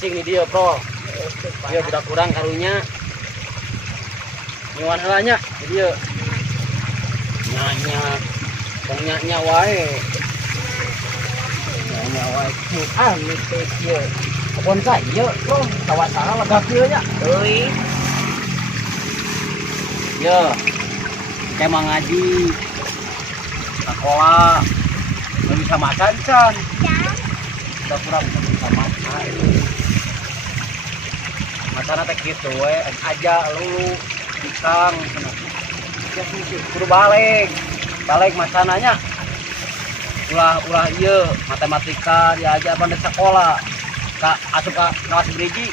cicing nih dia bro. Dia udah kurang karunya. Nyawan halanya dia. Nyanya. Nyanya wae. Nyanya wae. Anu teh dia. Kebon saya bro. Sawah-sawah lega kieu nya. Euy. Ya. Kita mah ngaji. Sekolah. Belum bisa makan kan? Udah kurang bisa makan. Macana teh gitu we aja lu pisang ya kudu balik macananya ulah ieu matematika diajar pada sekolah asup ka kelas beriji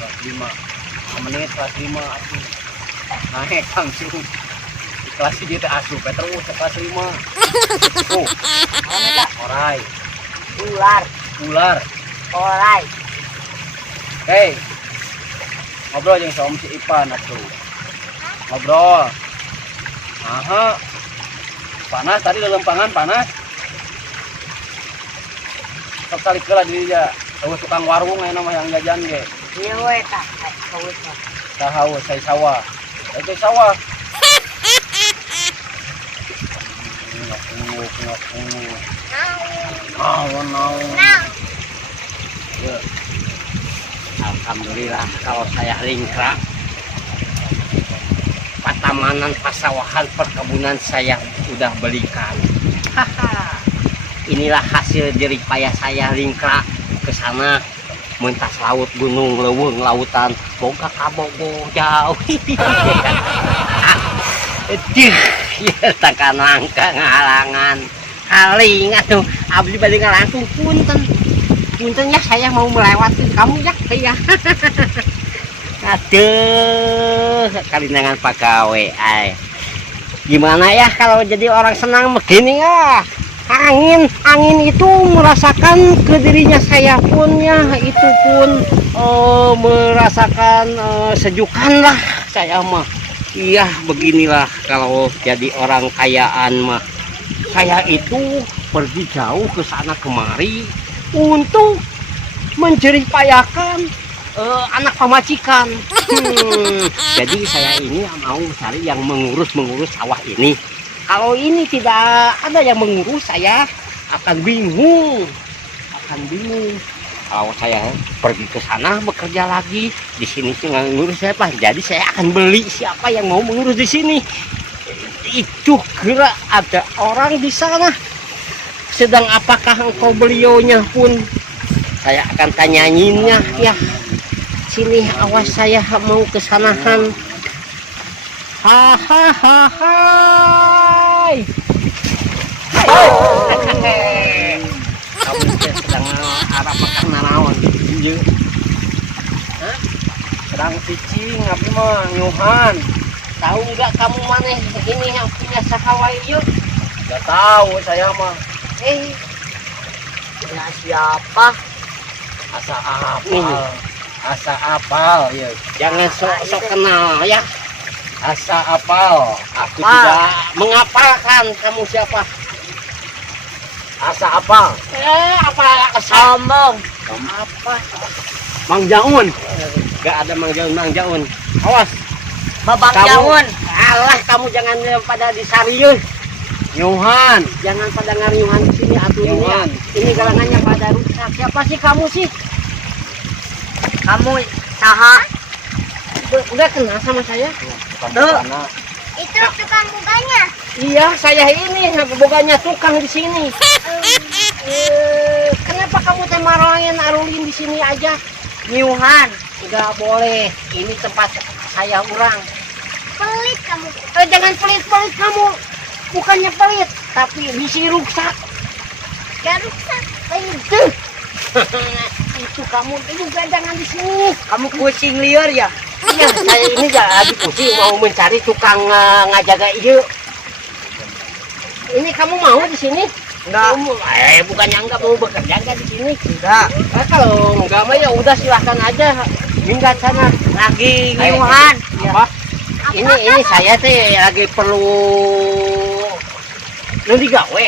kelas 5 menit kelas 5 atuh naik langsung di kelas dia teh asup terus kelas 5 tuh orai ular orai. Hei, ngobrol yang sama si Ipan atuh. Ngobrol. Aha. Panas tadi dalam pangan panas. Sok kali kala di dia. Tahu tukang warung aya nama yang jajan ge. Ieu we tah, haus mah. Tah haus saya sawah. Itu sawah. Naon. Ya. Alhamdulillah kalau saya ringkrak patamanan pasawahan perkebunan saya udah belikan. Haha. Inilah hasil jerih payah saya ringkrak ke sana mentas laut gunung leuweung lautan boga kabogo jauh. Ya takkan langka ngalangan kaling atuh abdi bade ngalangkung punten ya saya mau melewati kamu ya. Aduh kalinangan pagawe gimana ya kalau jadi orang senang begini ya. Angin itu merasakan ke dirinya saya pun ya itu pun merasakan sejukan lah saya mah. Iya beginilah kalau jadi orang kayaan mah. Saya itu pergi jauh ke sana kemari untuk menjerih payakan anak pamajikan. Jadi saya ini mau cari yang mengurus sawah ini. Kalau ini tidak ada yang mengurus saya akan bingung. Kalau saya pergi ke sana bekerja lagi di sini sih nggak ngurus siapa. Jadi saya akan beli siapa yang mau mengurus di sini. Itu kira ada orang di sana. Sedang apakah engkau beliaunya pun saya akan tanyainnya ya. Sini awas saya mau ke sanahan. Hahaha. Kamu sedang arah makan nanaon? Iya. Sedang cicing apa mah nyuhan. Tahu nggak kamu mana ini yang punya sahawai yuk? Nggak tahu saya mah. Punya siapa? Asa apal ya. Jangan sok kenal ya. Asa apal. Aku tidak mengapalkan kamu siapa. Asa apal. Apa Sombong. apa? Mang Jaun. Gak ada Mang Jaun. Awas. Babang Kamu- Jaun. Alah kamu jangan pada disarius. Nyuhan, jangan pada ngariuhan di sini atuh ini. Ya. Ini galangannya pada rusak. Siapa sih kamu sih? Kamu saha? Udah kenal sama saya? Tuh. Itu tukang buganya. Iya, saya ini bukannya tukang di sini. Kenapa kamu teh marangin arulin di sini aja? Nyuhan. Enggak boleh. Ini tempat saya urang. Pelit kamu. Jangan pelit-pelit kamu. Bukannya pelit, tapi bisi rusak. Gak rusak. Itu. Itu kamu juga jangan di sini. Kamu kucing liar ya? Iya, saya ini lagi pusing mau mencari tukang ngajaga ieu. Ini kamu mau di sini? Enggak. Bukannya enggak mau bekerja enggak di sini? Enggak. Kalau enggak mah ya udah silahkan aja. Minggat sana. Lagi nyuhan. Apa? Ini saya teh lagi perlu nu digawe.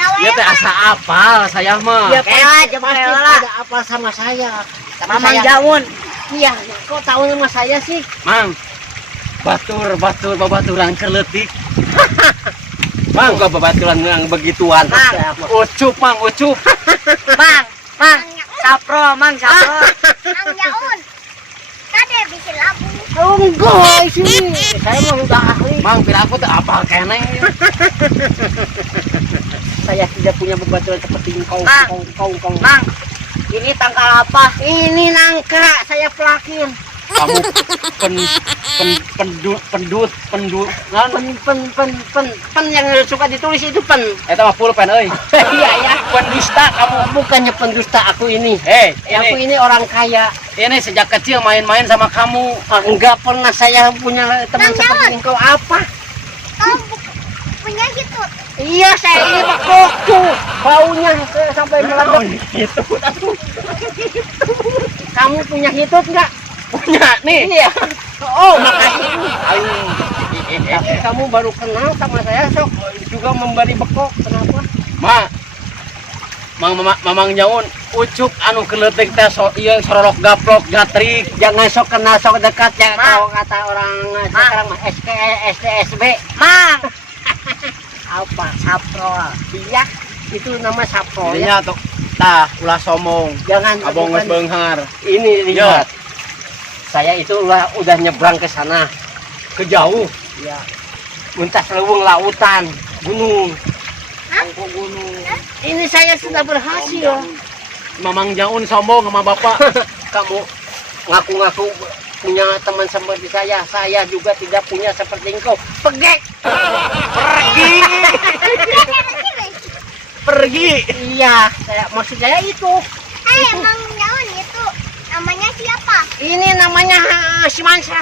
Ya teh asa apal saya mah. Ya aja Pasti lah. ada apa sama saya. Tapi Mamang saya, Jaun. iya, kok tahu nama saya sih? Mang, batur babaturan keletik. Mang, gua babaturan yang begituan. Mang. Ucup, Mang, ucup. Mang, Sapro, Mang Sapro. Ang yaon. Kade bisa labu. Enggak sih, saya mau udah ahli. Mang, pira aku teh apal kene. Saya tidak punya bebaturan seperti engkau, Mang. engkau. Mang, ini tangkal apa? Ini nangka, saya pelakin. Kamu pendut, ngan Pen yang suka ditulis itu pen. eta mah pulpen euy. Iya ya. Pendusta kamu. Bukannya pendusta aku ini. Aku Ini ini orang kaya. sejak kecil main-main sama kamu. Enggak pernah saya punya teman Bang seperti Jawan. engkau. Apa? Kau punya gitu. Iya, saya ini bekok tuh. Baunya sampai meledak. Gitu. Kamu punya hitut enggak? Punya nih. Iya. Oh, makasih. Ayo. Tapi kamu baru kenal sama saya, sok juga memberi bekok. Kenapa? Mamang Jaun, ucup anu keletik teh ieu sorolok gaplok gatrik. Jangan sok kenal, sok dekat ya. Ma. Kalau kata orang sekarang mah STSB. Mang, Apa? Sapro. Iya, itu nama Sapro ya. Ininya tuh tah ulah somong. Jangan Abong geus bukan. beunghar. Ini lihat. Saya itu udah nyebrang ke sana. Ke jauh. Ya. Muntas leuweung lautan, gunung. Hah? Gunung. Ini saya sudah berhasil. Mamang Jaun sombong sama bapak. Kamu ngaku-ngaku punya teman seperti saya. Saya juga tidak punya seperti engkau. Pegek. Pergi. Pergi. Iya, maksud saya itu. Mang yaon itu. Namanya siapa? Ini namanya si Mansa.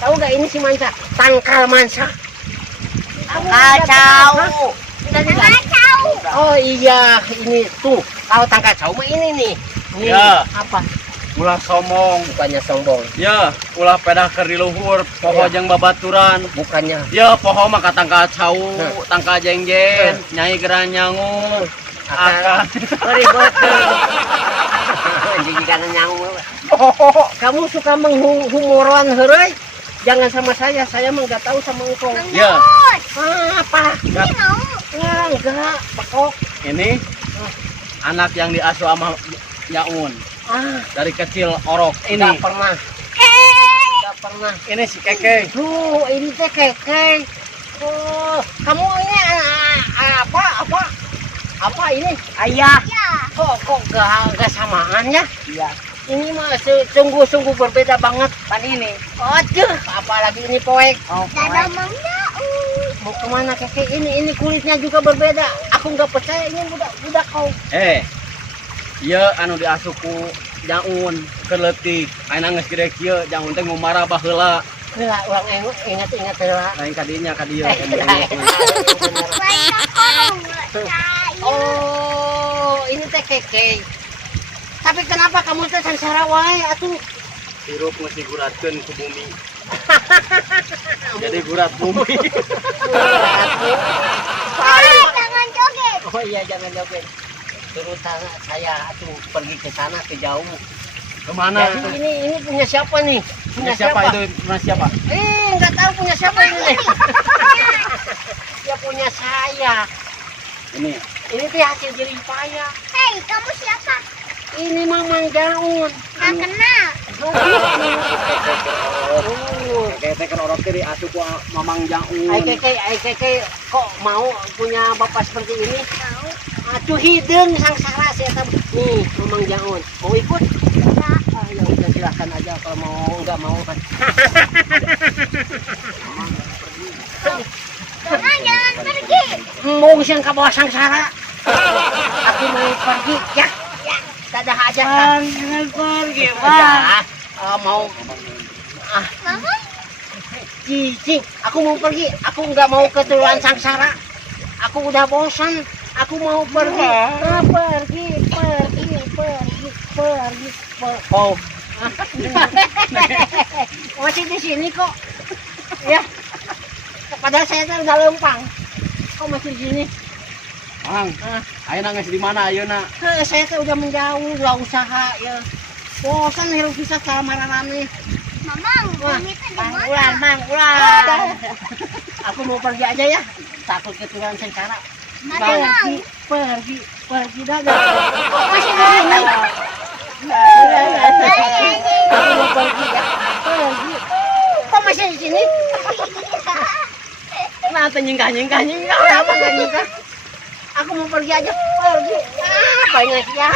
Tahu nggak ini si Mansa? Tangkal Mansa. kacau. Kacau. Oh iya, ini tuh. Tahu tangkal cau mah ini nih. Ini Ya. apa? Ulah somong. Bukannya sombong. Ya, ulah pedah keur di luhur, poho Ya. jeung babaturan. Bukannya. Ya, poho mah katangka cau, Heh. tangka jengjen, nyai geran nyangu. Akan. Ribet. Jadi karena nyangu. Kamu suka menghumuran heureuy? Jangan sama saya mah nggak tahu sama engkau. Mang Ya. yaon. Apa? Ini mau. Enggak, bekok. Ini anak yang diasuh sama Yaun dari kecil orok. Enggak Ini pernah. Enggak pernah. ini si Keke. Tuh, ini teh keke. Oh, kamu ini apa ini? Ayah, Ya. Kok gak samaan ya? iya. Ini mah sungguh-sungguh berbeda banget. Pan ini. Aduh, apalagi ini poek. Oh, Dadah Mang Yaon. Mau kemana keke? Ini kulitnya juga berbeda. Aku nggak percaya ini budak kau. Iya anu diasuh ku Jaun keletik. Aina geus gede kieu, Jaun teh ngumarah baheula. Heula, ulang ingat heula. Lain kadinya ka dieu. Baik korong. Oh, ini teh keke. Tapi kenapa kamu teh sangsara wae atuh? Hirup mesti guratkeun ku bumi. Jadi gurat bumi. Jangan joget. Oh iya, jangan joget. Terus saya atuh pergi ke sana ke jauh. Kemana? Jadi ini punya siapa nih? Punya siapa itu? Punya siapa? Nggak tahu punya siapa ini. Ya punya saya. Ini. Ini teh hasil jerih payah. Hei, kamu siapa? Ini Mamang Jaun. Nggak kenal. Kayak teh kan orang teh diasuh ku Mamang Jaun. Ai keke kok mau punya bapak seperti ini? Mau. Aduh hideung sangsara saya tahu. Nih Mamang Jaun. Mau ikut? Enggak. Ya udah silakan aja kalau mau nggak mau kan. Jangan pergi. Mau siang ke bawah sangsara. Aku mau pergi ya. Dadah aja kan. jangan pergi, Ya, mau Mau? cicing. Aku mau pergi. Aku nggak mau keturunan sangsara. Aku udah bosan. Aku mau pergi. Pergi. Oh. Masih di sini kok. Ya. Padahal saya tuh udah lempang. kok masih di sini? Mang, ayo nangis di mana ayo nak? Saya teh udah menjauh, udah usaha ya. Bosan hirup bisa kamar nih. Mamang, Wah, mami teh di mana? Ulan, Mang, ulan. Aku mau pergi aja ya. Takut keturunan sengsara. Mamang. Pergi dah. Kok masih di sini? Aku mau pergi ya. Pergi. Kok masih di sini? Kenapa nyingkah? Kenapa nggak nyingkah? Aku mau pergi aja. Pergi. Banyak ya.